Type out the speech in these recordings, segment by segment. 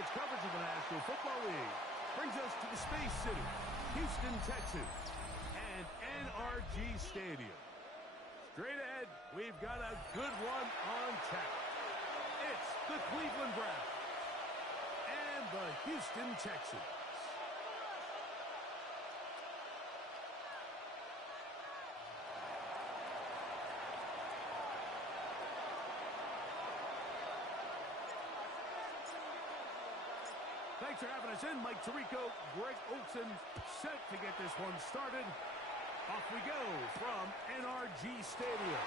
sports coverage of the National Football League brings us to the Space City, Houston, Texas, and NRG Stadium. Straight ahead, we've got a good one on tap. It's the Cleveland Browns and the Houston Texans. Thanks for having us in. Mike Tirico, Greg Olson, set to get this one started. Off we go from NRG Stadium.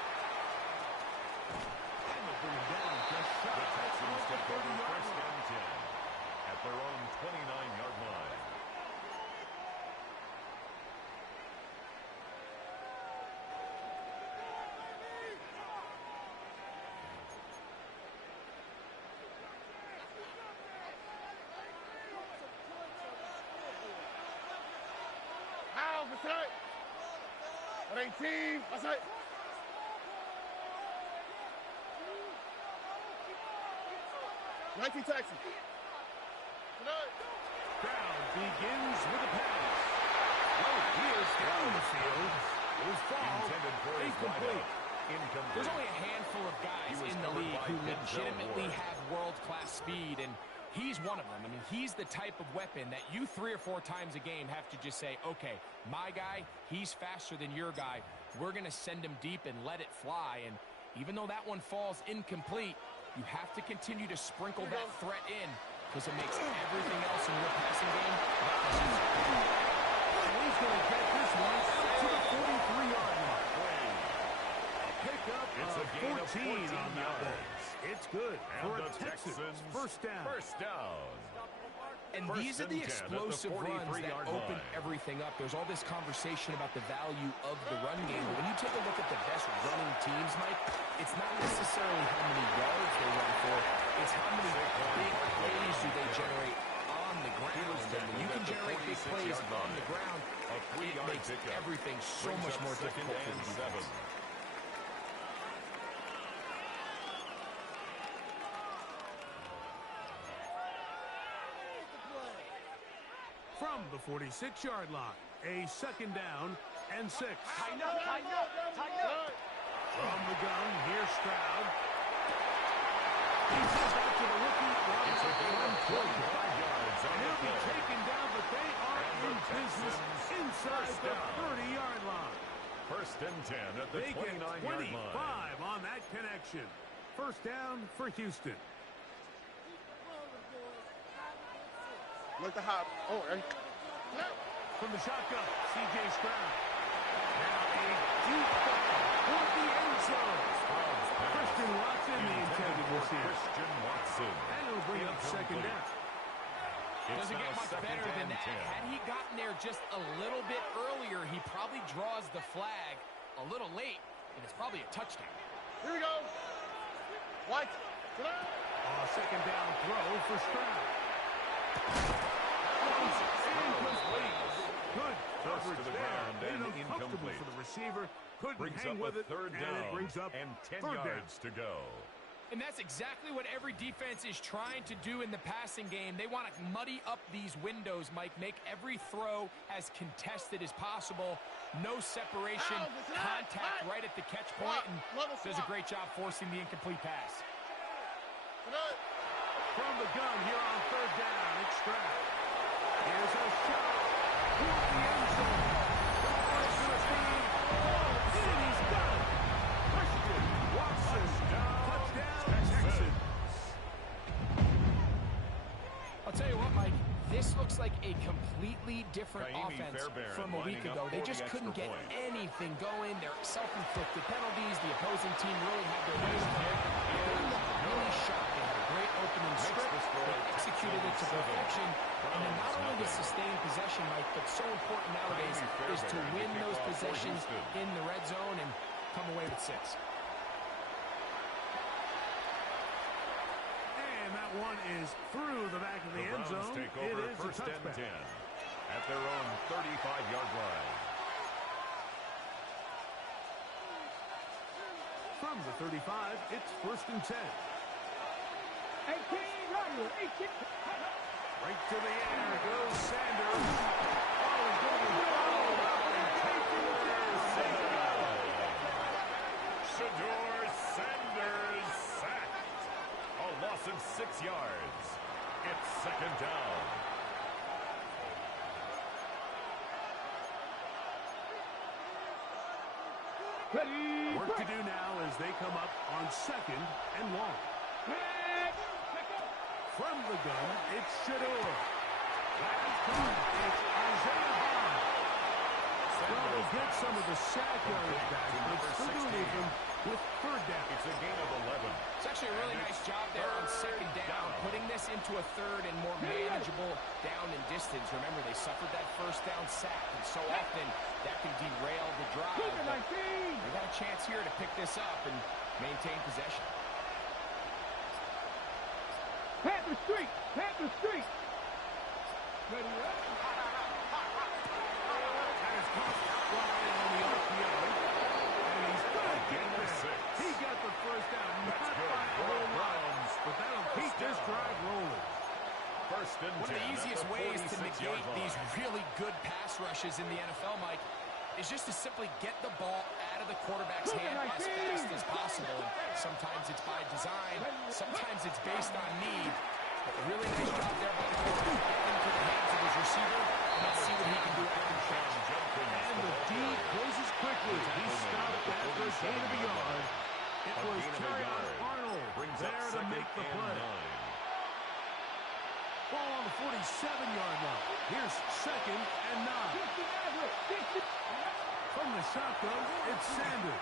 And they'll bring him down just shy of the 30-yard line. At their own 29-yard line. What's that? 18. What's that? Texas. Brown begins with a pass. Oh, he is down the field. It was fall. Intended for incomplete. Incomplete. There's only a handful of guys in the league who legitimately have world-class speed, and he's one of them. I mean, he's the type of weapon that you 3 or 4 times a game have to just say, okay, my guy, he's faster than your guy. We're going to send him deep and let it fly. And even though that one falls incomplete, you have to continue to sprinkle that threat in because it makes everything else in your passing game that much easier. And he's going to get this one to the 43-yard line. Pickup of 14 on that one. It's good for a Texans first down. First down. And these are the explosive runs that open everything up. There's all this conversation about the value of the run game. But when you take a look at the best running teams, Mike, it's not necessarily how many yards they run for. It's how many big plays do they generate on the ground. And when you can generate big plays on the ground, it makes everything so much more difficult for the defense. From the 46-yard line, a second down and 6. Tighten up. From the gun, here's Stroud. He's just out to the rookie. It's a gain of 25 yards on the He'll be play. taken down, but they are in business inside the 30-yard line. First and 10 at the They get 29-yard 25 line. on that connection. First down for Houston. Look the hop. Oh, right. From the shotgun, C.J. Stroud. Now a deep ball toward the end zone. Christian Watson, the intended receiver. Christian Watson. And it'll bring up second down. Doesn't get much better than that. Had he gotten there just a little bit earlier, he probably draws the flag a little late, and it's probably a touchdown. Here we go. White. Second down throw for Stroud. Good coverage to the there. ground and Uncomfortable incomplete. for the receiver. Couldn't Brings hang up with a it, third and down it brings up and 10 third yards to go. And that's exactly what every defense is trying to do in the passing game. They want to muddy up these windows, Mike, make every throw as contested as possible. No separation, contact right at the catch point, and does a great job forcing the incomplete pass. From the gun here on third down, it's Stroud. Here's a shot toward the end zone. Ball's going to feed. And he's got it. Christian Watson. Touchdown, Texans. I'll tell you what, Mike, this looks like a completely different Kaimi offense Fairbairn from a week lining ago. up They for just the couldn't extra get point. anything going. Their self-inflicted penalties, the opposing team really had their ways on it. They looked really sharp. They had a great opening script. They executed it to perfection. And then not only to sustain possession, Mike, but so important nowadays is to win those possessions in the red zone and come away with 6. And that one is through the back of the end Browns zone. take It over is a first and touchback. 10 at their own 35-yard line. From the 35, it's first and 10. 18, Right to the air goes Sanders. Oh, he's going to be followed up and taken there. Shedeur Sanders sacked. A loss of 6 yards. It's second down. Work to do now as they come up on 2nd and 1. From the gun, it's Shedeur. Last time, it's Isaiah Bond. Well, they get some of the sack yards back, but still going to leave them with 3rd down. It's a gain of 11. It's actually a really nice job there on 2nd down, putting this into a 3rd and more manageable down and distance. Remember, they suffered that 1st down sack, and so often that can derail the drive. They got a chance here to pick this up and maintain possession. Panther Street! Panther Street! Ready up? And it's caught flying on the RPO. And he's going to get there. He got the 1st down. Not by a whole lot, but that'll keep this drive rolling. First and 10. One of the easiest ways to negate these really good pass rushes in the NFL, Mike, is just to simply get the ball out of the quarterback's hand as fast as possible. Sometimes it's by design, sometimes it's based on need. But really nice job there by the quarterback. Get into the hands of his receiver, and let's see what he can do after the catch. And the D closes quickly. He stopped after a gain of a yard. It was Terrion Arnold there to make the play. Ball on the 47-yard line. Here's 2nd and 9. From the shotgun, it's Sanders.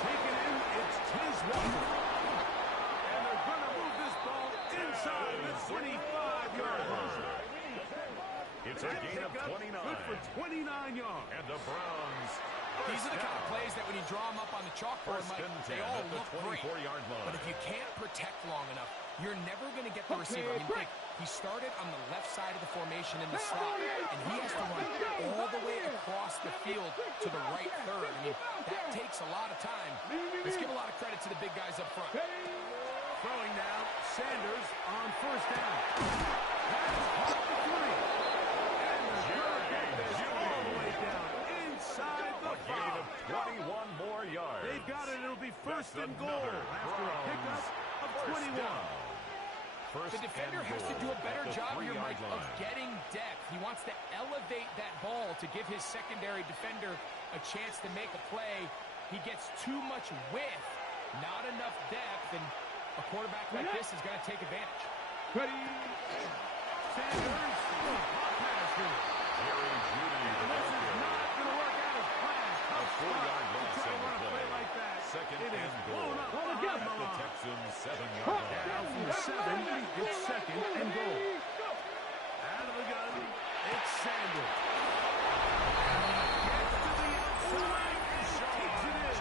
Taken in, it's Tiswell. And they're going to move this ball inside the 25-yard line. It's a gain of 29. Good for 29 yards. And the Browns. These are the kind of plays that when you draw them up on the chalkboard, Mike, they all look great. But if you can't protect long enough, you're never going to get the receiver. I mean, think, he started on the left side of the formation in the slot, and he has to run all the way across the field to the right third. I mean, that takes a lot of time. Let's give a lot of credit to the big guys up front. Throwing now, Sanders on 1st down. Has caught the 3. And they're going to get this all the way down inside the 5. 21 more yards. They've got it. It'll be 1st and goal after a pickup of 21. The defender has to do a better job here, Mike, of getting depth. He wants to elevate that ball to give his secondary defender a chance to make a play. He gets too much width, not enough depth, and a quarterback like this is going to take advantage. Ready? Sanders, hot pass here. And this is not going to work out as planned. A 4-yard loss Try to on run the a play play. like that. Second It is and blown goal. up behind the The line. Texans 7-yard line. Down from the 7, it's 2nd and goal. Out of the gun, it's Sanders. Gets to the outside and takes it in.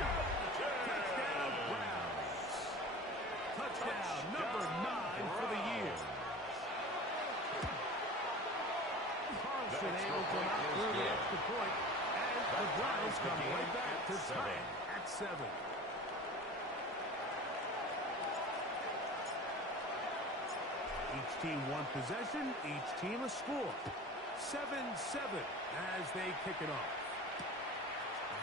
Touchdown, Browns. Touchdown, number 9 for the year. Carlson able to knock through the extra point, and the Browns come right back to tie at 7. Each team one possession, each team a score. 7-7 as they kick it off.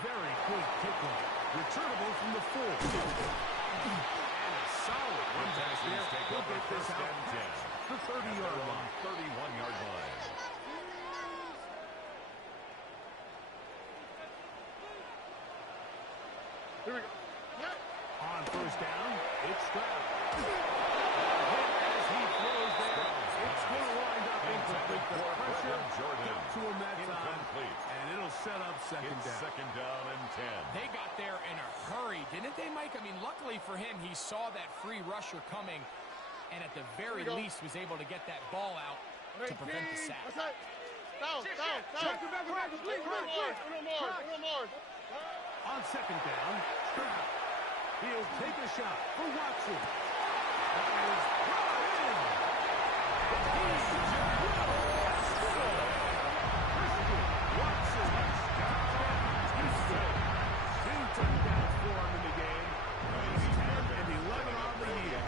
Very good kickoff. Returnable from the 4. And a solid one back there. He'll get this out past the 30-yard line. 31-yard line. Here we go. On 1st down, it's Stroud. As he throws there, it's going to wind up incomplete. The pressure got to him that time, and it'll set up 2nd It's down. 2nd down and 10. They got there in a hurry, didn't they, Mike? I mean, luckily for him, he saw that free rusher coming, and at the very least was able to get that ball out to prevent the sack. That's right. Down, down, down. Uno more. On 2nd down, Stroud. He'll take a shot for Watson. That is brought in. He's Christian Watson. Touchdown, Houston. 2 touchdowns for him in the game. He's 10 and 11 on the year.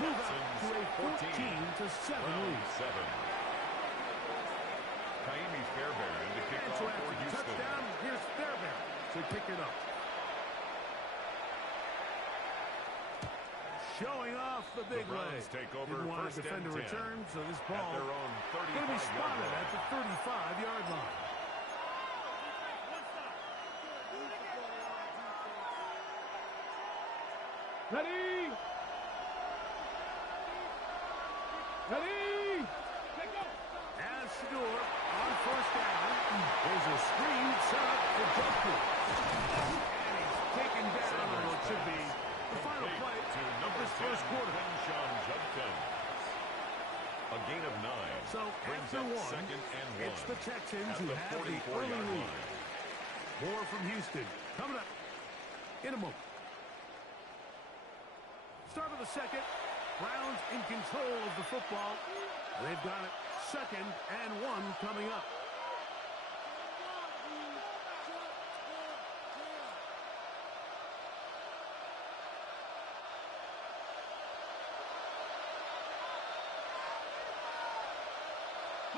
move up to a 14-7 lead. 7. Kaimi Fairbairn to kick And off so for after the Houston. touchdown, here's Fairbairn to pick it up. Showing off the big The leg. Browns take over Didn't want a first defender and 10. return, so this At ball their own going to be 35-yard spotted line. at the 35-yard line. Ready? Ready? Let go. As Shador on first down. There's a screen set up for Justin. And he's taken down on what should be the final play to of number this 10, first quarter. Sean Judkins. A gain of 9. So brings after up one, second and 1. it's the Texans at who the have the 44-yard early lead. line. More from Houston coming up in a moment. Start of the second. Browns in control of the football. They've got it 2nd and 1 coming up.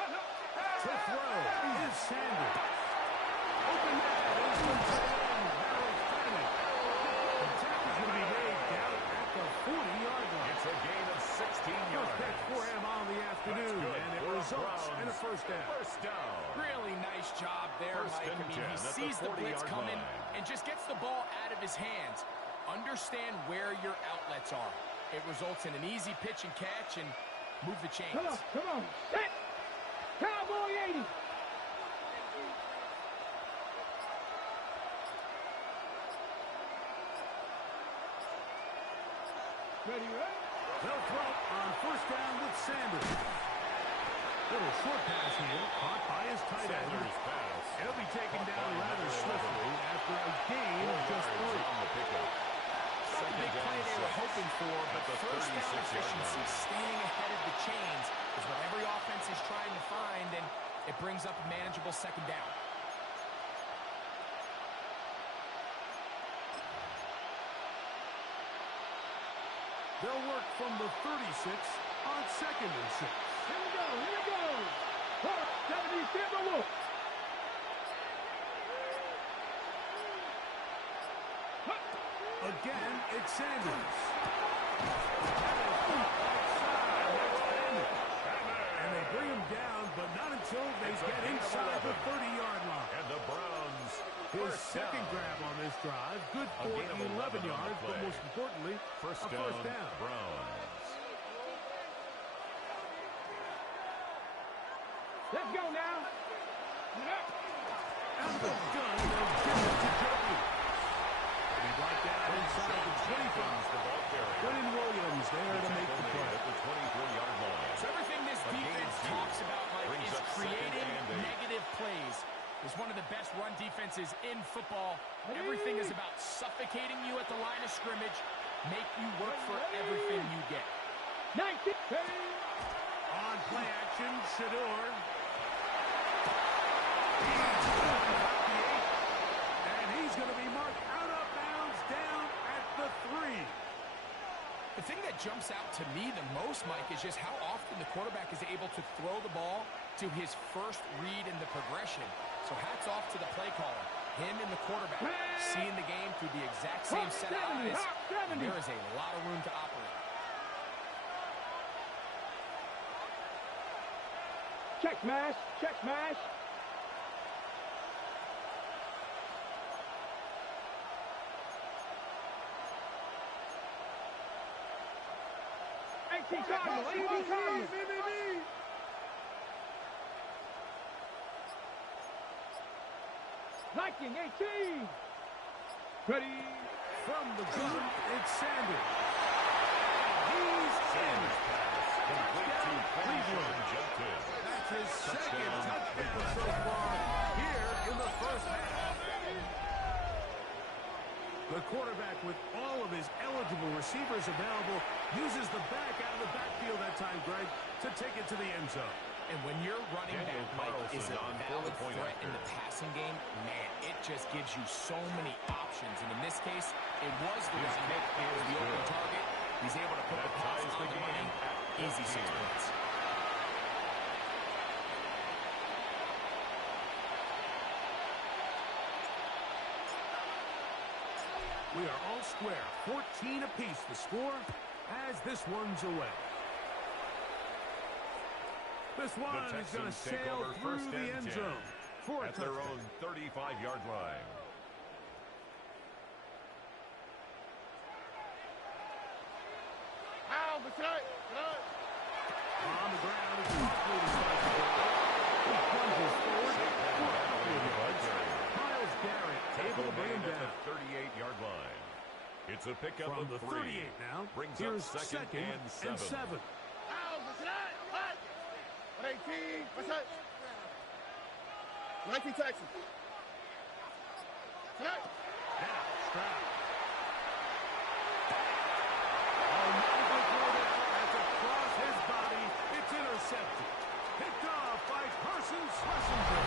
To throw is Sanders. Open man is the tight end, Harold Fanning. The tackle's going to be made down at the 40-yard line. It's a gain of 16 First yards. pick for him on the afternoon, That's good and it for the results in a Browns. first down. First down. Really nice job there, First Mike. and I mean, 10 he at the sees the blitz 40-yard coming line. and just gets the ball out of his hands. Understand where your outlets are. It results in an easy pitch and catch and move the chains. Come on, come on. Set. Cowboy 80. Ready, right? They'll throw on first down with Sanders. Little short pass here, caught by his tight end. Sanders pass. It'll be taken Caught down by rather number 11. swiftly after a gain of just 3. On the pickup. Not the big play they were hoping for, but the first down 36-yard efficiency, line. staying ahead of the chains is what every offense is trying to find, and it brings up a manageable 2nd down. They'll work from the 36 on 2nd and 6. Here we go, here we go. 75 Wolf. Again, it's Sanders. And they bring him down, but not until they get inside the 30-yard line. And the Browns. His first second down. grab on this drive, good A for gain of 11 11 on the yards, but play. most importantly, First a down, first down. Browns. Let's go now. Out of the gun, they'll give it to Jockey. He brought down inside the 25. Quentin Williams there to make the play. At the 24-yard line. So everything this A gain defense of 2. talks about, Mike, Brings is up second creating and 8. negative plays. It's one of the best run defenses in football. Everything is about suffocating you at the line of scrimmage, make you work for everything you get. 19. On play action, Shador. And he's going to be marked out of bounds down at the 3. The thing that jumps out to me the most, Mike, is just how often the quarterback is able to throw the ball to his first read in the progression. So hats off to the play caller. Him and the quarterback seeing the game through the exact same set of eyes. There is a lot of room to operate. Check smash, check smash. Cardinal. Liking 18. Ready. From the gun, it's Sanders. He's in. Touchdown, Cleveland. That's his second touchdown so far here in the first half. The quarterback, with all of his eligible receivers available, uses the back out of the backfield that time, Greg, to take it to the end zone. And when your running back, Mike, is a valid threat in the passing game, man, it just gives you so many options. And in this case, it was the running back who was the open target. He's able to put the pass on the money. Easy 6 points. We are all square. 14 apiece the score as this one's away. This one is going to sail through the end zone for a at their own 35-yard line. On the ground is roughly the size of the ball. He plunges forward for a couple of yards. Myles Garrett able to bring him down. At the 38-yard line. It's a pickup From of the 3. 38 now. Brings Here's up second and 7. 19 Texas. Now, Stroud. Multiple throwdown as across his body. It's intercepted. Picked off by Carson Schlesinger.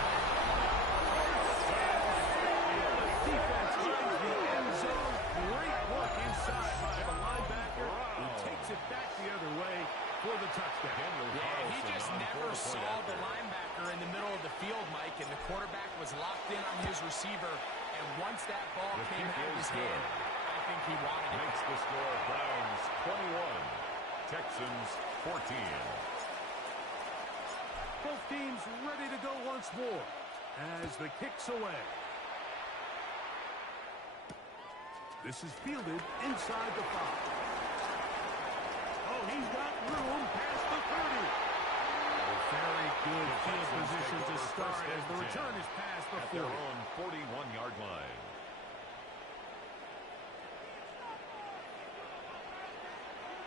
The defense finds the end zone. Great work inside by the linebacker. He takes it back the other way for the touchdown. Yeah, he just never saw the linebacker in the middle of the field, Mike, and the quarterback was locked in on his receiver. And once that ball came out of his hand, I think he wanted it. Makes the score Browns 21, Texans 14. Both teams ready to go once more as the kick's away. This is fielded inside the 5. Oh, he's got room past the 30. Very good field position to start as the return is past the 40. At their own 41-yard line.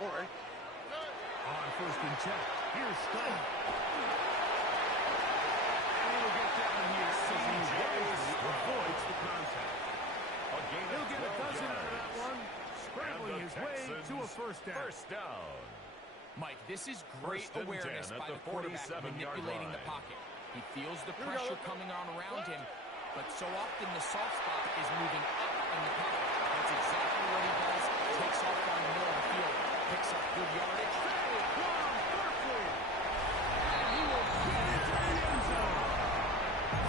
All right. On first and 10, here's Stone. And he'll get down here as he wisely avoids the contact. He'll get a dozen out of that one, scrambling his way to a first down. First down. Mike, this is great awareness by the quarterback manipulating the pocket. He feels the pressure coming on around him, but so often the soft spot is moving up in the pocket. That's exactly what he does. Takes off down the middle of the field, picks up good yardage. Saquon Barkley. And he will get into the end zone.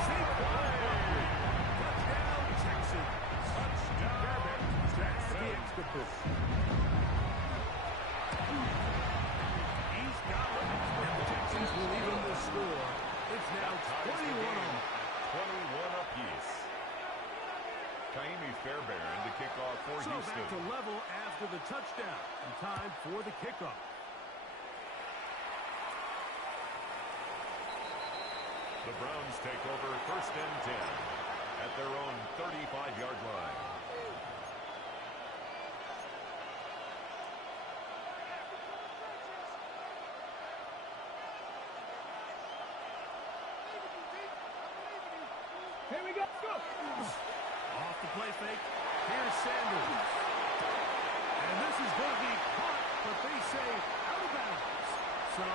Saquon Barkley. Touchdown, Texans. Touchdown, Texans. The extra point. He's got it. And the Texans will even the score. It's now 21 apiece. Kaimi Fairbairn to kick off for So Houston. back to level after the touchdown. And time for the kickoff. The Browns take over first and 10 at their own 35-yard line. Here we go. Go. Off the play fake. Here's Sanders. And this is going to be caught, but they say out of bounds. So,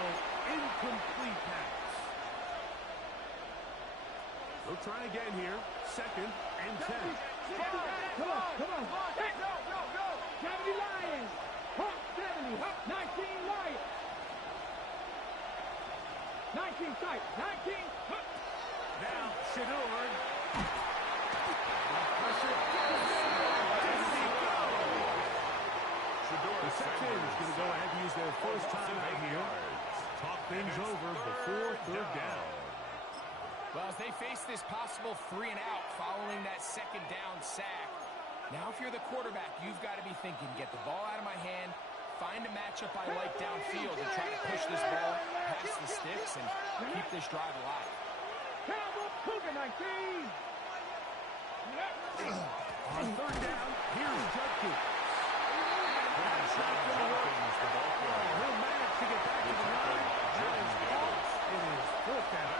incomplete pass. They'll try again here. Second and 10. Come on, come on. Hey, go. 70 Lions. Hop 70. Hop 19 Lions. 19 tight. 19. Hop. Now, Shador. The Texans going to go ahead and use their first time out here. Talk things over before third down. Well, as they face this possible 3 and out following that second down sack, now if you're the quarterback, you've got to be thinking, get the ball out of my hand, find a matchup I like downfield, and try to push this ball past the sticks and keep this drive alive. Cowboy Cougar 19. On third down, here's Judkins. That's not going to work. He'll manage to get back to the line. That is off. It is fourth down.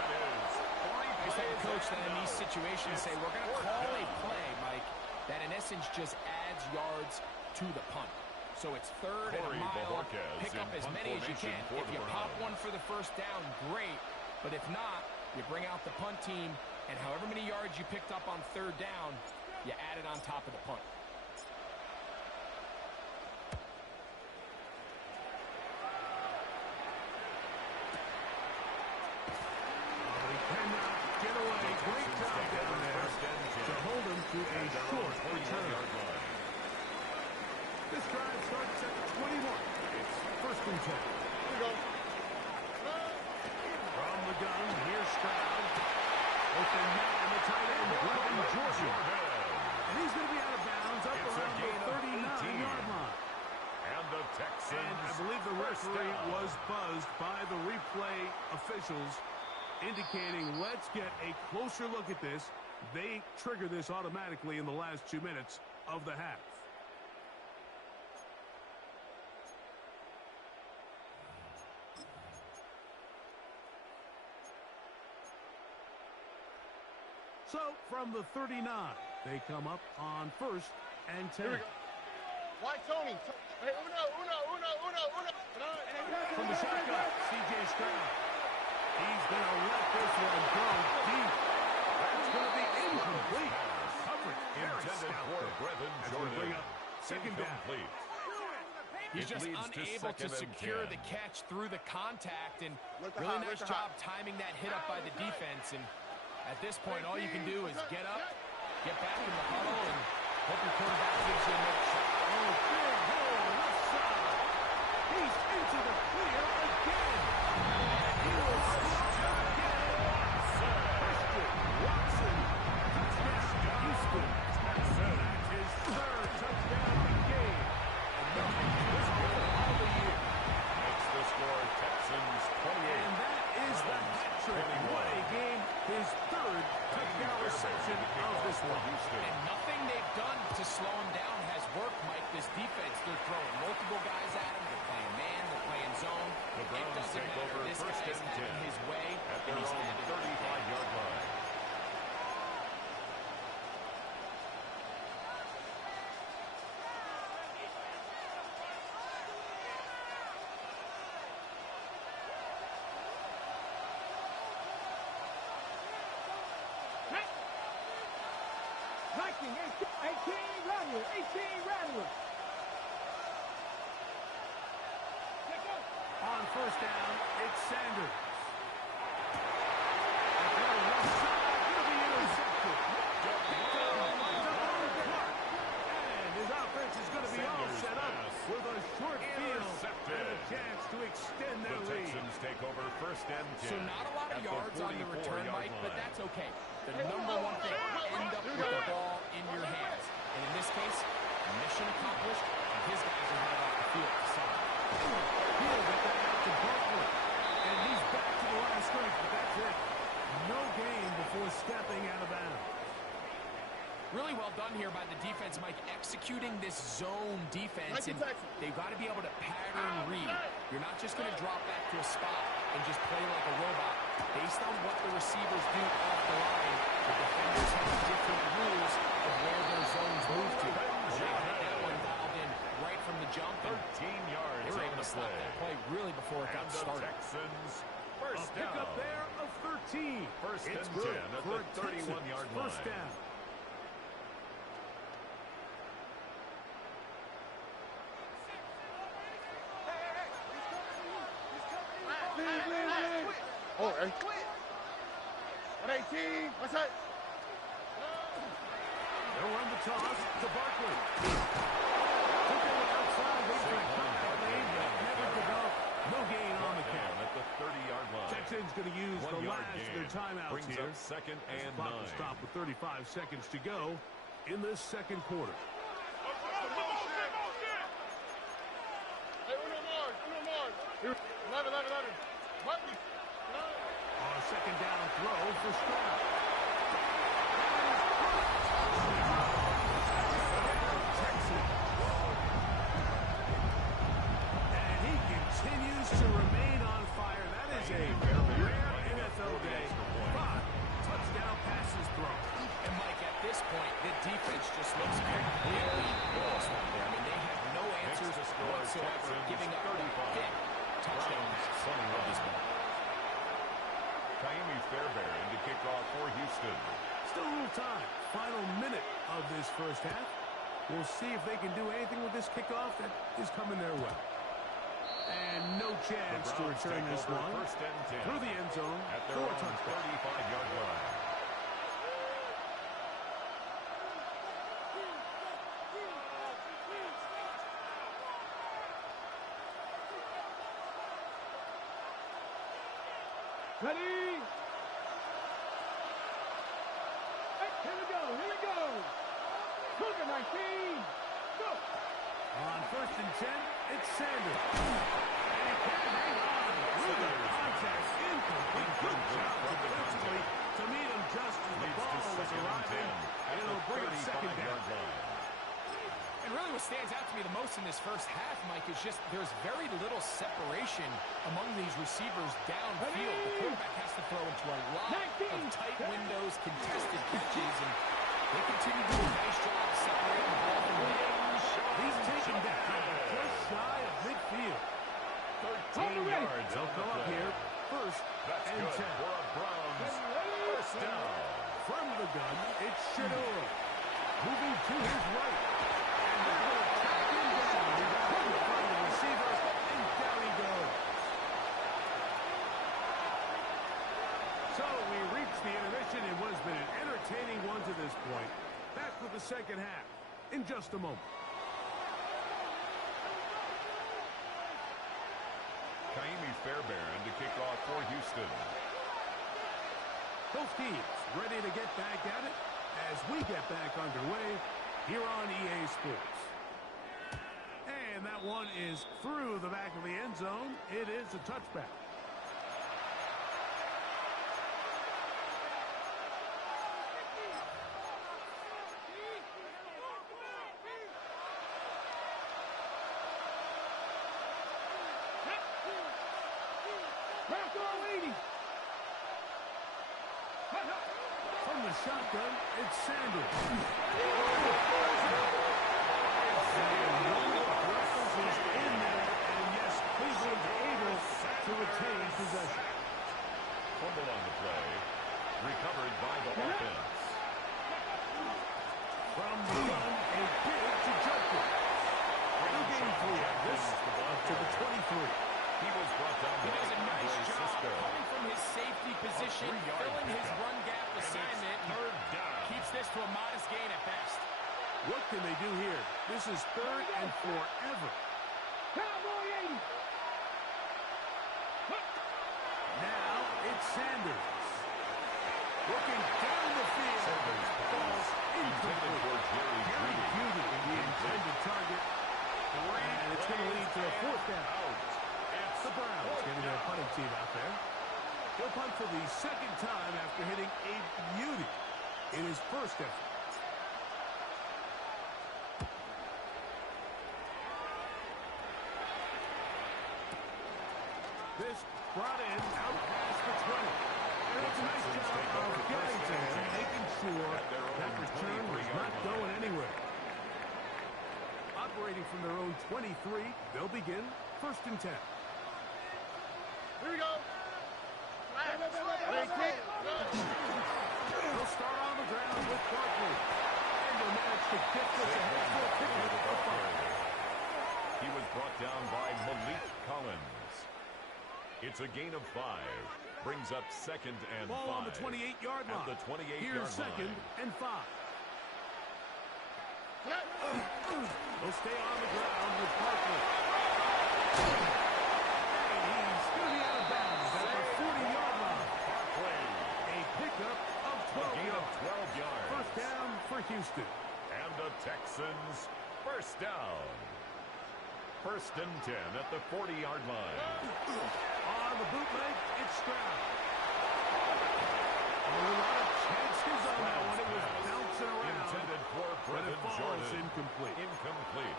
Nice like a coach that in these situations say, we're going to call a play, Mike, that in essence just adds yards to the punt. So it's third and a mile. Pick up as many as you can. If you pop one for the first down, great. But if not, you bring out the punt team, and however many yards you picked up on third down, you add it on top of the punt. drive starts at the 21. It's first and 10. Here we go. From the gun, here's Stroud. Open man, the tight end, Brevin Jordan. And he's going to be out of bounds up around the 39-yard line. And the Texans. And I believe the referee was buzzed by the replay officials, indicating let's get a closer look at this. They trigger this automatically in the last 2 minutes of the half. So, from the 39, they come up on first and 10. Here we go. Why, Tony? Hey, uno. From the shotgun, C.J. Stroud. He's going to let this one go deep. That's going to be incomplete. Coverage Intended for Brevin Jordan. Bring up second down. He's just unable to secure the catch through the contact, and really nice job timing that hit up by the defense. And at this point, all you can do is get up, get back in the huddle, and hope your quarterback gives you another shot. Oh, big hole, left side. He's into the clear again. And he will score again. Christian Watson. Touchdown, Houston. That's his third touchdown of the game. And nothing was good all the year. Makes the score Texans 28. And that is the hat trick. What a game. His third touchdown reception of this one. And nothing they've done to slow him down has worked, Mike. This defense, they're throwing multiple guys at him. They're playing man, they're playing zone. The Browns it doesn't take matter. over This first guy's and 10 having his way, at and their he's own having it. 35-yard line. Viking, 18 Rattler. On first down, it's Sanders. And his offense is going to be all set up with a short field and a chance to extend their The lead. Texans take over first and 10. So not a lot of at yards on the return, 44-yard Mike, but line. that's okay. The number one thing, end up with the ball in your hands. And in this case, mission accomplished, and his guys are headed off the field to side. He'll get that out to Barkley. And he's back to the line of scrimmage, but that's it. No gain before stepping out of bounds. Really well done here by the defense, Mike, executing this zone defense. And they've got to be able to pattern read. You're not just going to drop back to a spot and just play like a robot. Based on what the receivers do off the line, the defenders have different rules of where their zones move to. They had that one dialed in right from the jump. 13 yards They were on able the to stop play. that play really before it got And the started. Texans A first pickup down. there of 13. First It's and good 10 at for the a Texans 31-yard line. first down. Oh, hey. 118. What's that? They'll run the toss to Barkley. Took it outside. They tried to cut that lane, but never developed. No gain on the Down catch. at the 30-yard line. Texans going to use the 1-yard last of gain. their timeouts Brings here. up second As and the clock will 9. stop with 35 seconds to go in this second quarter. Hey, uno more. 11. What? On a second down throw for Stroud. And he continues to remain on fire. That is a rare NFL day. 5 touchdown passes thrown. And Mike, at this point, the defense just looks completely lost out there. I mean, they have no answers whatsoever, giving up 35 touchdowns of this ball. Taimi Fairbairn to kick off for Houston. Still a little time. Final minute of this first half. We'll see if they can do anything with this kickoff that is coming their way. And no chance to return this one First and 10 through the end zone at their for a own touchdown. 35-yard line. Ready? Hey, here we go. Here we go. Cougar 19. Go. On 1st and 10, it's Sanders. And he can't hang on through the contact. Incomplete. Good job defensively to meet him just as the ball was arriving. And it'll bring up 2nd down. And really what stands out to me the most in this first half, Mike, is just there's very little separation among these receivers downfield. The quarterback has to throw into a lot of tight windows, contested catches, and they continue to do a nice job separating the ball from the range. He's taken down just shy of midfield. 13 yards. They'll come up here 1st and 10. For a Browns 1st down. From the gun, it's Shador. Moving to his right. And they're going to track him down. He's put in front of the receiver, and down he goes. So we reached the intermission in what has been an entertaining one to this point. Back with the 2nd half in just a moment. Kaimi Fairbairn to kick off for Houston. Both teams ready to get back at it as we get back underway here on EA Sports. And that one is through the back of the end zone. It is a touchback. From the shotgun, it's Sanders. Russell is in there, and yes, Cleveland's able to retain possession. Fumble on the play. Recovered by the offense. From the run, a big to Judkins. No gain for this up to the 23. He was brought down He by does a nice Andre job Cisco. coming from his safety position, 3-yard filling his pickup. run gap assignment, and 3rd down. keeps this to a modest gain at best. What can they do here? This is 3rd and forever. Cowboy 80. Now it's Sanders. Looking down the field. Sanders Falls intended for incomplete. Jerry Beauty, the intended target. And it's going to lead to a 4th down. The Browns getting their punting team out there. He'll punt for the 2nd time after hitting a beauty in his first effort. This brought in out past the 20. And it's a nice job of getting to him, making sure that return was not going anywhere. Operating from their own 23, they'll begin 1st and 10. Here we go. They'll start on the ground with Barkley. And they'll manage to get this ahead for a pickup of 5. He was brought down by Malik Collins. It's a gain of 5. Brings up 2nd and 5. Ball on the 28-yard line. At the 28-yard Here's 2nd and 5. They'll stay on the ground with Barkley. And he's going to be out of bounds at the 40-yard line. A pickup of 12 yards. 12 yards. 1st down for Houston. And the Texans 1st down. 1st and 10 at the 40-yard line. On the bootleg, it's Stroud. A lot of chances on that one. It was bouncing around. Intended for But it Brevin falls Jordan. incomplete. Incomplete.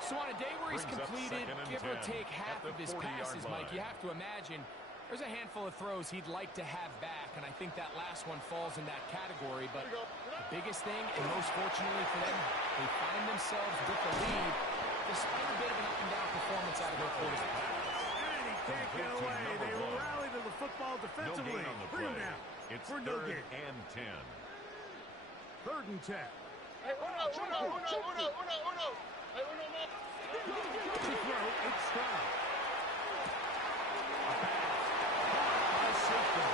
So on a day where he's Brings up completed, 2nd and give or 10 take half at the of his 40-yard passes, Mike, you line. have to imagine there's a handful of throws he'd like to have back, and I think that last one falls in that category. But the biggest thing, and most fortunately for them, they find themselves with the lead despite a bit of an up-and-down performance out of their quarterback. And he can't get away. They rally to the football No defensively. gain on the Bring him play. down It's for no 3rd gain. and 10. 3rd and 10. Hey, uno more. To throw, it's Stroud. A pass. By Saquon.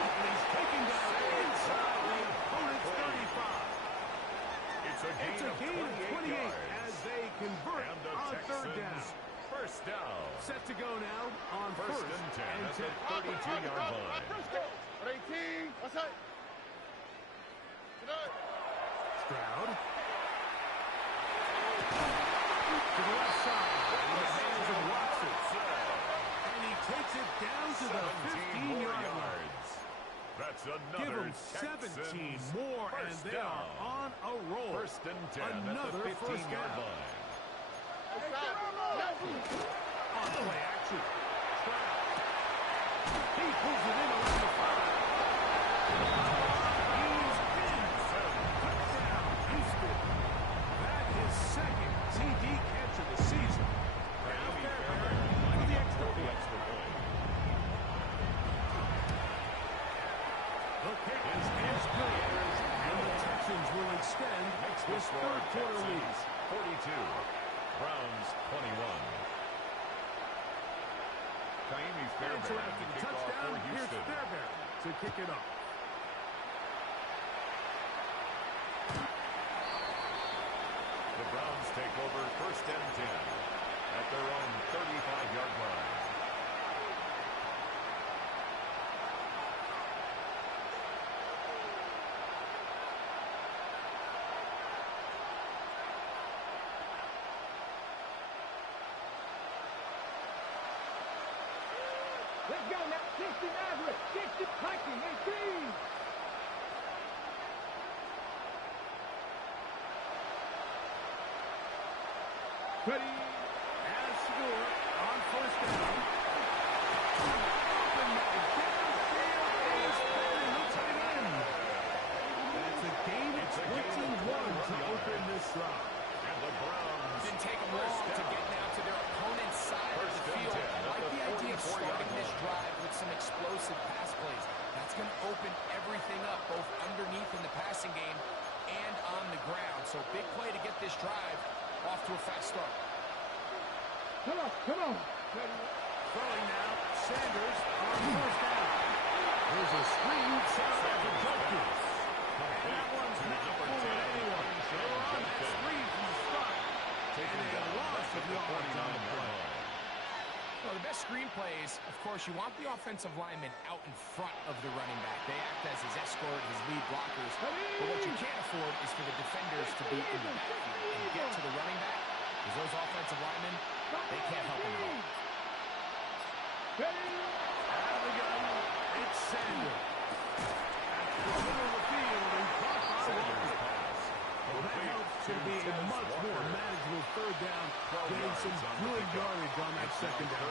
And he's taken down inside the opponent's 35. It's a gain It's a of gain of 28 yards. as they convert And the on 3rd Texans down. 1st down. Set to go now on First and 10 at the 32-yard line. 18. What's that? Stroud. To the left side. In the hands of Watson. And he takes it down to the 15-yard line. That's Give another them 17 Texans more, and first they down. are on a roll. First and 10 Another at the first 15-yard down. line. On play action. Stroud. He pulls it in around the 5. He's in. Touchdown, Houston. That is second TD catch of the season. Now Fairbairn for the extra point. The kick is good. And the Texans will extend this third quarter lead. 42. Browns 21. Kaimi And so Fairbairn after to the kick off touchdown, for here's Houston. Fairbairn to kick it off. The Browns take over first and 10 at their own 35-yard line. Let's go now. 60 Nazareth. 60 Hiking. 18. Ready. As Stewart on first down. Open downfield is Perry. Looks at it in. That's a gain of 21 to open this drive. And the Browns Didn't take them long to get now to their opponent's side of the field. I like the idea of starting this drive with some explosive pass plays. That's going to open everything up, both underneath in the passing game and on the ground. So big play to get this drive off to a fast start. Come on. Come on. Throwing now. Sanders on first down. There's a screen set up for Judkins. And that one's not fooling anyone. They were on that screen from the start. And a loss of yards on the play. Well, the best screen plays, of course, you want the offensive lineman out in front of the running back. They act as his escort, his lead blockers. But what you can't afford is for the defenders to be in the backfield and get to the running back, because those offensive linemen, they can't help him out. Out of the gun, it's Sanders. At the middle of the field and caught by Walker. Well, that helps to be a much more manageable third down, getting some good yardage on that second down.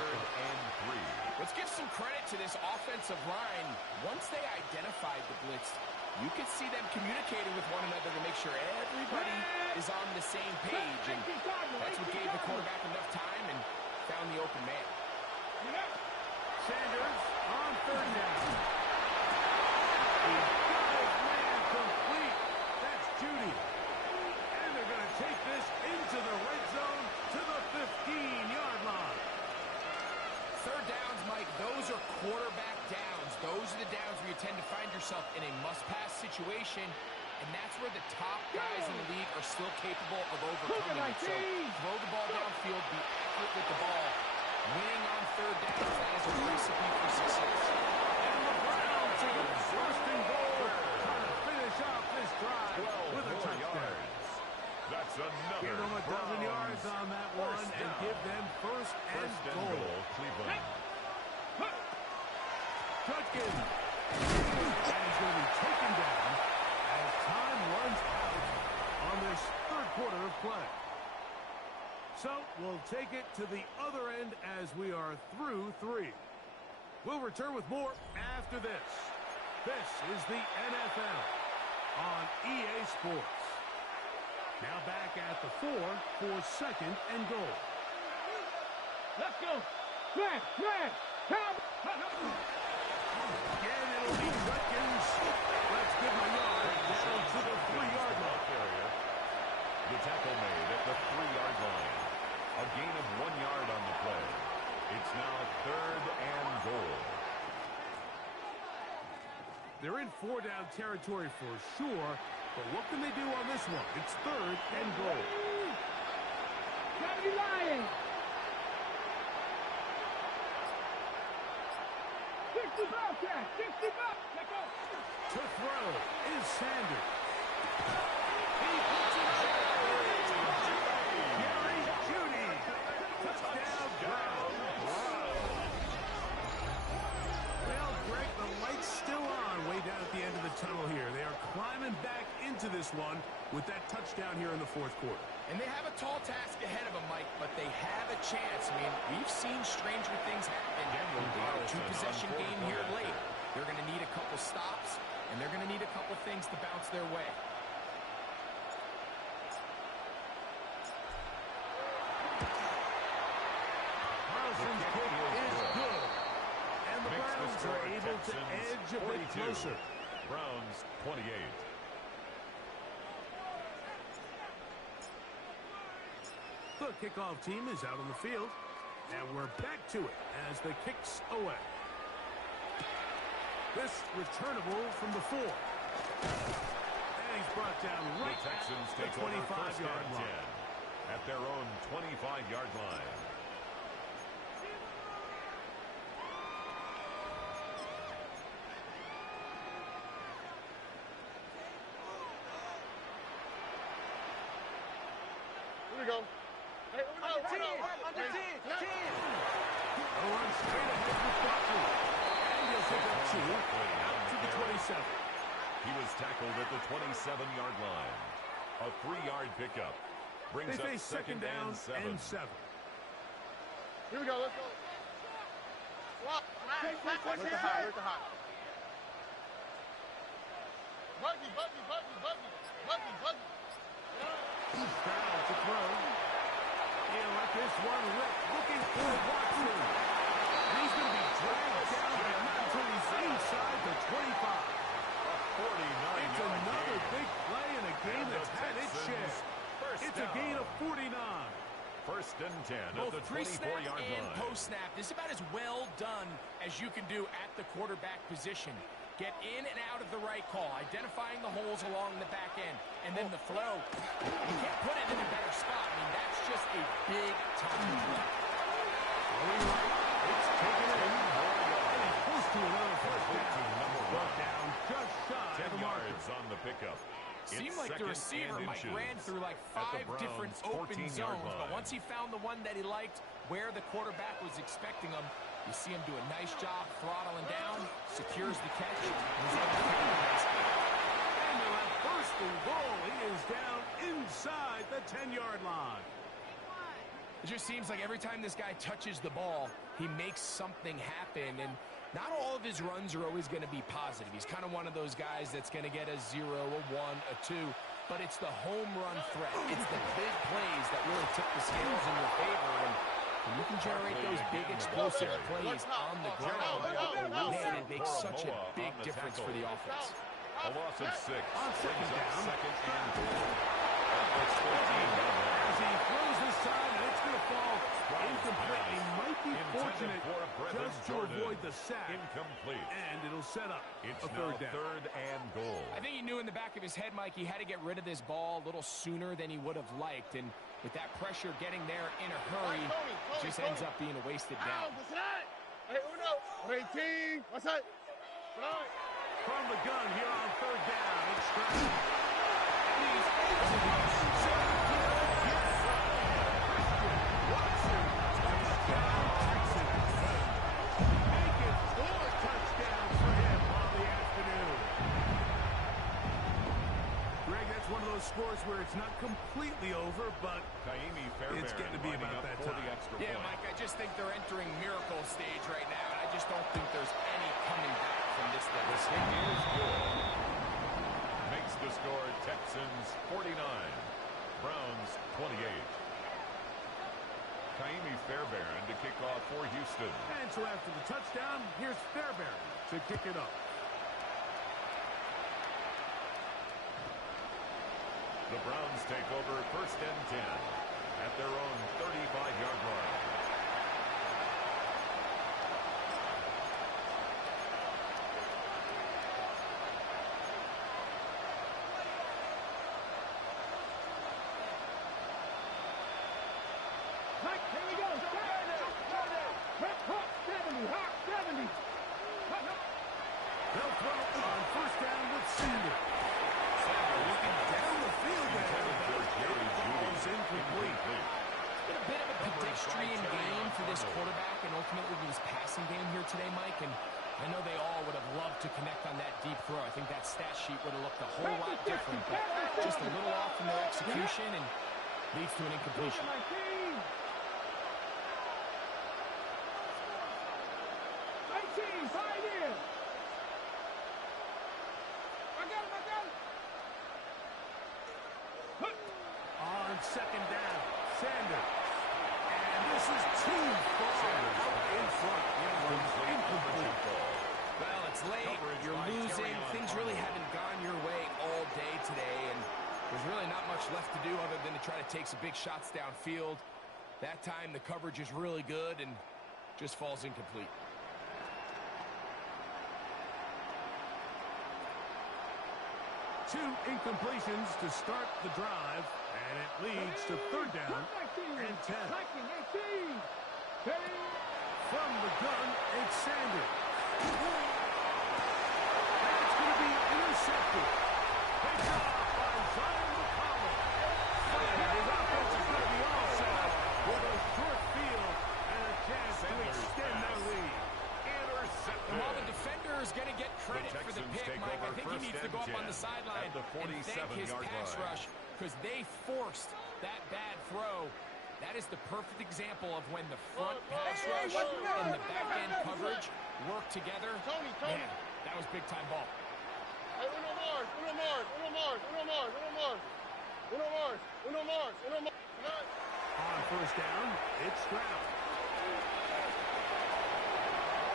and 3. Let's give some credit to this offensive line. Once they identified the blitz, you could see them communicating with one another to make sure everybody is on the same page. And that's what gave the quarterback enough time and found the open man. Sanders on third down. He's got his man complete. That's Judy. And they're going to take this into the red zone to the 15-yard line. Third downs, Mike, those are quarterback downs. Those are the downs where you tend to find yourself in a must-pass situation, and that's where the top guys in the league are still capable of overcoming it. So throw the ball downfield, be accurate with the ball. Winning on third downs, that is a recipe for success. And the Browns take a first and goal, trying to finish off this drive with a touchdown. That's another Give them a dozen Browns yards on that one first and down. give them first and goal. Cleveland. Judkins. And he's going to be taken down as time runs out on this third quarter of play. So we'll take it to the other end as we are through 3. We'll return with more after this. This is the NFL on EA Sports. Now back at the 4 for second and goal. Let's go. Flash. Come. Again, it'll be Judkins. Let's give him a yard down to the 3-yard line. The tackle made at the 3-yard line. A gain of 1 yard on the play. It's now third and goal. They're in 4-down territory for sure, but what can they do on this one? It's third and goal. Gravity Lions. 60 Bobcat, 60 Bob. Let go. To throw is Sanders. He puts it up. Gary Judy. Touchdown, Brown. Well, Greg, the light's still on way down at the end of the tunnel here. They are climbing back into this one with that touchdown here in the fourth quarter. And they have a tall task ahead of them, Mike, but they have a chance. I mean, we've seen stranger things happen. They are a two-possession game here late. They're going to need a couple stops, and they're going to need a couple things to bounce their way. Carlson's kick is good. And the Browns are able to edge a bit closer. Browns 28. The kickoff team is out on the field, and we're back to it as the kick's away. This returnable from the 4. And he's brought down right The Texans at take the over first 25-yard and 10 line. at their own 25-yard line. Here we go. Hey, Under 10, under 10, 10. A run straight ahead with Buckley. And he'll pick up 2 out to the 27. He was tackled at the 27-yard line. A 3-yard pickup brings They up face second down and 7. Here we go. Let's go. Walk. Where's the hot? Where's the hot? Buggy. Brown to throw. He'll let this one rip, looking for Watson. And he's going to be dragged down, but not until he's inside the 25. It's another big play in a game that's had its share. It's a gain of 49. First and 10 at Both the pre-snap 24-yard and line. post-snap. This is about as well done as you can do at the quarterback position. Get in and out of the right call, identifying the holes along the back end, and then the throw. You can't put it in a better spot. I mean, that's just a big-time play. It's taken in. And he's close to another first down. Brought down just shy 10 of the marker. yards on the pickup. Seemed like the receiver, Mike, ran through like 5 different open zones, but once he found the one that he liked, where the quarterback was expecting him, you see him do a nice job throttling down, secures the catch, and he's able to take the nice game. And they'll have first and goal. He is down inside the 10-yard line. It just seems like every time this guy touches the ball, he makes something happen, and not all of his runs are always going to be positive. He's kind of one of those guys that's going to get a 0, a 1, a 2, but it's the home run threat. It's the big plays that really tip the scales in your favor, and when you can generate those big explosive plays on the ground, man, it makes such a big difference for the offense. A loss of 6. On second Brings up down. second and goal. That's 15. As he throws this time, and it's going to fall incomplete. He might be fortunate just to avoid the sack. Incomplete. And it'll set up It's a now third down. third and goal. I think he knew in the back of his head, Mike, he had to get rid of this ball a little sooner than he would have liked. And with that pressure getting there in a hurry, it just ends up being a wasted down. Hey, Uno. 18. What's that? From the gun here on third down. It's Stroud. And he's into the end zone. Yes, Watson. Touchdown, Texans. Make it 4 touchdowns for him on the afternoon. Greg, that's one of those scores where it's not completely over, but it's getting to be about that time. Yeah, Mike, I just think they're entering miracle stage right now, and I just don't think there's any coming back from this level. The kick is good. Makes the score Texans 49. Browns 28. Kaimi Fairbairn to kick off for Houston. And so after the touchdown, here's Fairbairn to kick it up. The Browns take over first and 10 at their own 35-yard line. Mike, here we go. 70. Hop, 70. throw on first down with Sanders. Looking down the field there. Ball's incomplete. It's been a bit of a pedestrian game for this quarterback and ultimately this passing game here today, Mike. And I know they all would have loved to connect on that deep throw. I think that stat sheet would have looked a whole lot different, but just a little off in their execution and leads to an incompletion. 19, pioneer. I got him. On second down, Sanders. And this is too far out in front. Incomplete. Well, it's late. You're losing. Things really haven't gone your way all day today, and there's really not much left to do other than to try to take some big shots downfield. That time, the coverage is really good and just falls incomplete. Two incompletions to start the drive, and it leads to third down and 10. From the gun, it's Sanders. That's going to be intercepted. Picked off by Zion McCollum. And his offense is going to be all set up with a short field and a chance to extend their lead. And while the defender is going to get credit for the pick, Mike, I think he needs to go up on the sideline and thank his pass rush because they forced that bad throw. That is the perfect example of when the front pass rush and the back end coverage work together. Tony. Man, that was big-time ball. Hey, Uno Mars. On first down, it's Stroud.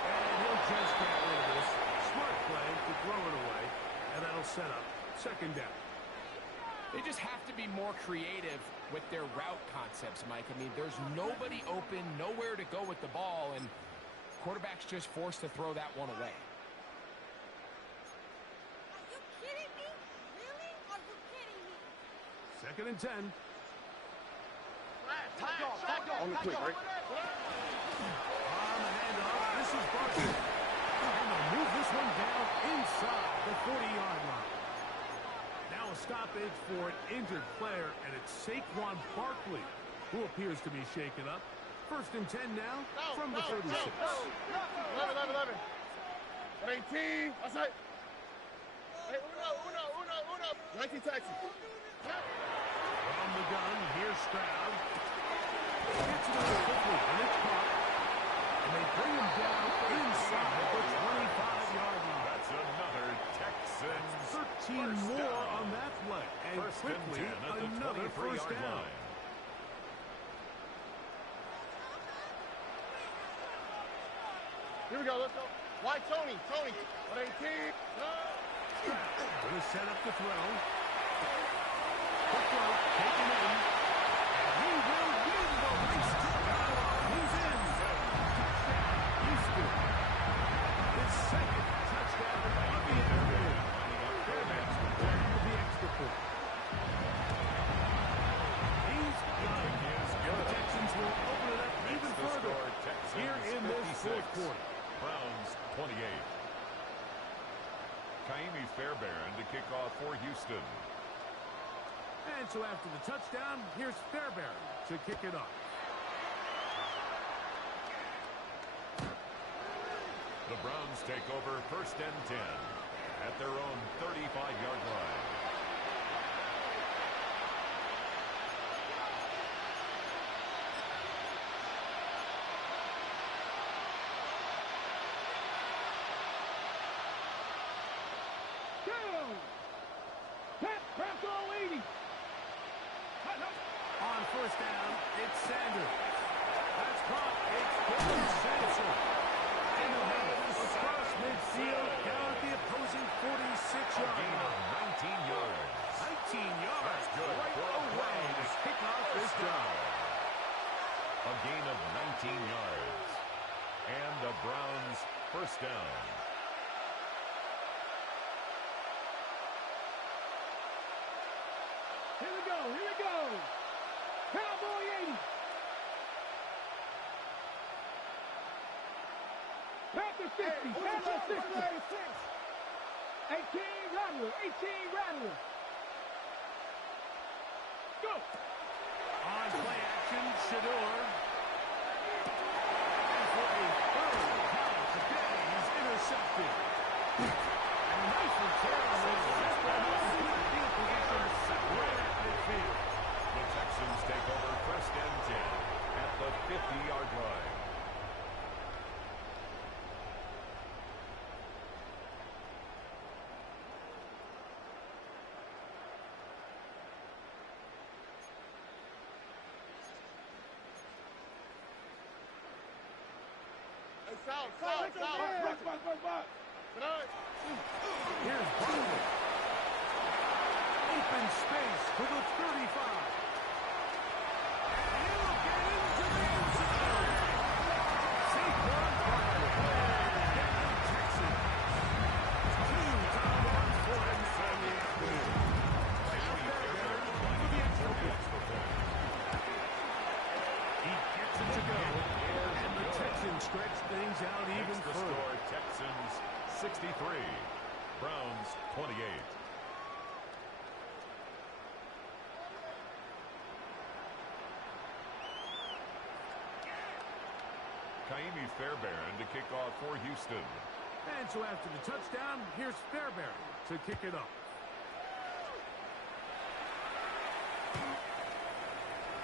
And he'll just get rid of this. Smart play to throw it away, and that'll set up second down. They just have to be more creative with their route concepts, Mike. I mean, there's nobody open, nowhere to go with the ball, and quarterback's just forced to throw that one away. Are you kidding me? Really? Are you kidding me? Second and 10. On the quick, right? On the handoff, this is Barkley. And they'll move this one down inside the 40-yard line. Now a stoppage for an injured player, and it's Saquon Barkley who appears to be shaken up. First and 10 now from the 36. 11. 18. That's right. Hey, Uno. 19 taxi. From the gun, here's Stroud. Gets it over quickly, and it's caught. And they bring him down inside the 25-yard line. That's another Texans 13 more on that play. And First quickly, and 10 at the another first 23-yard down. line. Here we go. Let's go. Why Tony? 18. Gonna set up the throw. The throw taken in. He will win the race to the goal. He's in. Touchdown, Houston. His second touchdown of the afternoon. Fairbanks with the extra point. He's got it. And the Texans will open it up even further here in this fourth quarter. Browns 28. Kaimi Fairbairn to kick off for Houston. And so after the touchdown, here's Fairbairn to kick it off. The Browns take over first and 10 at their own 35-yard line. On first down, it's Sanders. That's caught. It's Gordon Sampson. And he'll have it across midfield down at the opposing 46-yard Gain of line. 19 yards. 19 yards. That's good right for a away to Browns kick off this drive. A gain of 19 yards. And the Browns first down. Here we go. Cowboy 80. Panther 50. Panther 50. 18 Rattler. 18 Rattler. Go. On play action, Shador. And for a third time today, he's intercepted. And a nice return on this. This one was in good field position right at midfield. The Texans take over 1st and 10 at the 50-yard line. South. Here's Barkley. Open space to the 35. And he'll get into the end zone. Saquon Barkley. Get the Texans. 2 touchdowns for him on the afternoon. For the extra point. He gets it to go. And the Texans stretch things out even The further. score, Texans 63, Browns 28. Kaimi Fairbairn to kick off for Houston. And so after the touchdown, here's Fairbairn to kick it off.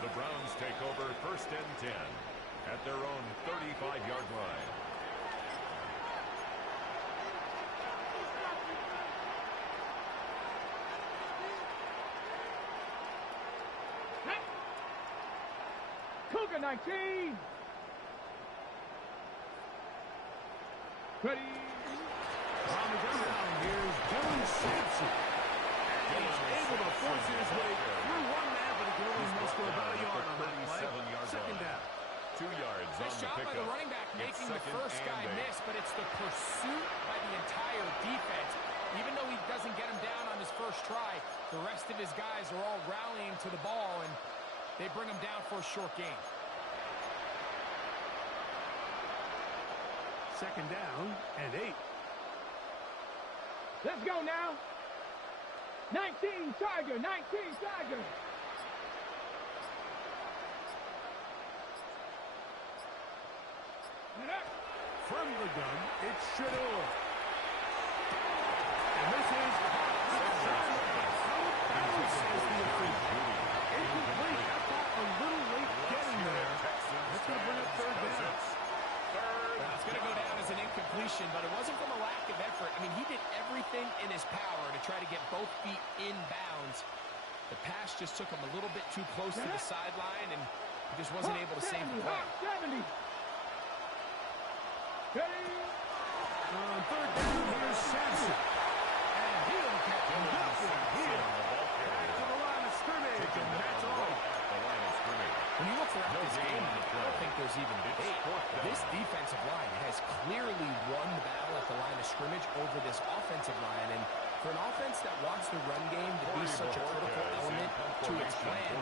The Browns take over 1st and 10 at their own 35-yard line. Cougar 19. Ready. On the ground, here's Dylan Sampson. And he's able to force his way through one man, but he can only muster about a yard on that play. 37-yard Second line. down. 2 yards Nice on the job by pickup. the running back making the It's first 2nd guy and 8. miss, but it's the pursuit by the entire defense. Even though he doesn't get him down on his first try, the rest of his guys are all rallying to the ball, and they bring him down for a short gain. Second down and 8. Let's go now. 19 Tiger. 19 Tiger. From the gun, it's Shador. And this is incomplete. I thought a little late getting there. That's going to bring up third down. Well, it's going to go down as an incompletion, but it wasn't from a lack of effort. I mean, he did everything in his power to try to get both feet in bounds. The pass just took him a little bit too close to the sideline, and he just wasn't able to save the play. 70. Ready. On third down, here's Sampson. And he'll catch nothing here. Back to the line of scrimmage, and that's all. The line of scrimmage. When you look throughout this gain game, on the I play. don't think there's even It's debate. 4th down. This defensive line has clearly won the battle at the line of scrimmage over this offensive line. And for an offense that wants the run game to be such a critical element to its plan,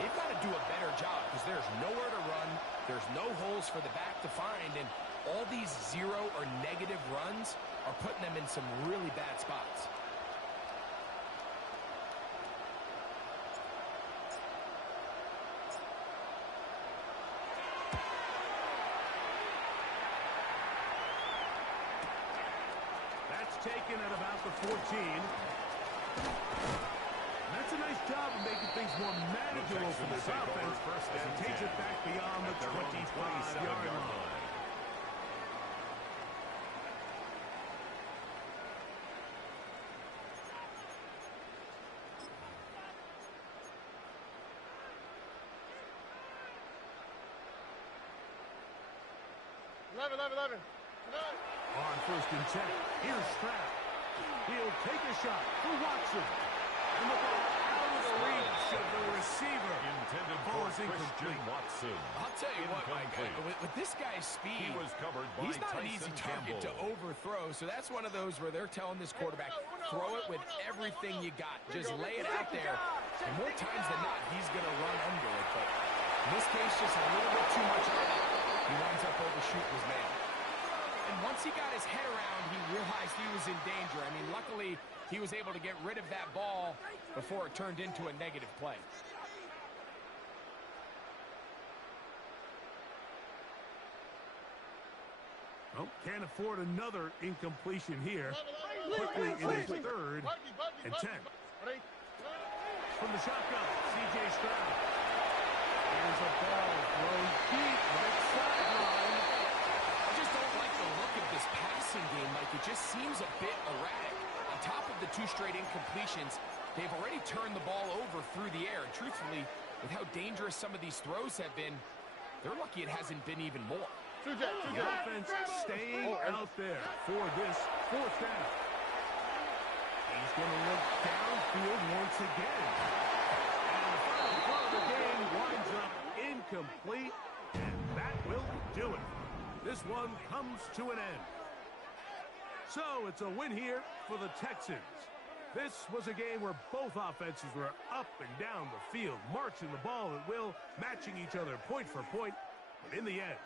they've got to do a better job because there's nowhere to run. There's no holes for the back to find. And all these zero or negative runs are putting them in some really bad spots. That's taken at about the 14. That's a nice job of making things more manageable for this offense as he takes it back beyond the 25-yard line. 11. On 1st and 10, here's Stroud. He'll take a shot for Watson. And the ball out of the reach of the receiver. Intended Ball for is Christian incomplete. Watson. I'll tell you what, Mike, Incomplete. with this guy's speed, He was covered by he's not an Tyson easy target to Campbell. overthrow. So that's one of those where they're telling this quarterback, throw it with everything you got. Just lay it out there. And more times than not, he's going to run under it. But in this case, just a little bit too much on it. He winds up overshooting his man. And once he he got his head around, he realized he was in danger. I mean, luckily, he was able to get rid of that ball before it turned into a negative play. Oh, can't afford another incompletion here. Quickly in his 3rd and 10. From the shotgun, C.J. Stroud. Here's a ball thrown deep right sideline. I just don't like the look of this passing game, Mike. It just seems a bit erratic. On top of the 2 straight incompletions, they've already turned the ball over through the air. And truthfully, with how dangerous some of these throws have been, they're lucky it hasn't been even more. The offense staying out there for this 4th down. He's going to look downfield once again. And the final throw of the game winds up incomplete, and that will do it. This one comes to an end. So it's a win here for the Texans. This was a game where both offenses were up and down the field, marching the ball at will, matching each other point for point. But in the end,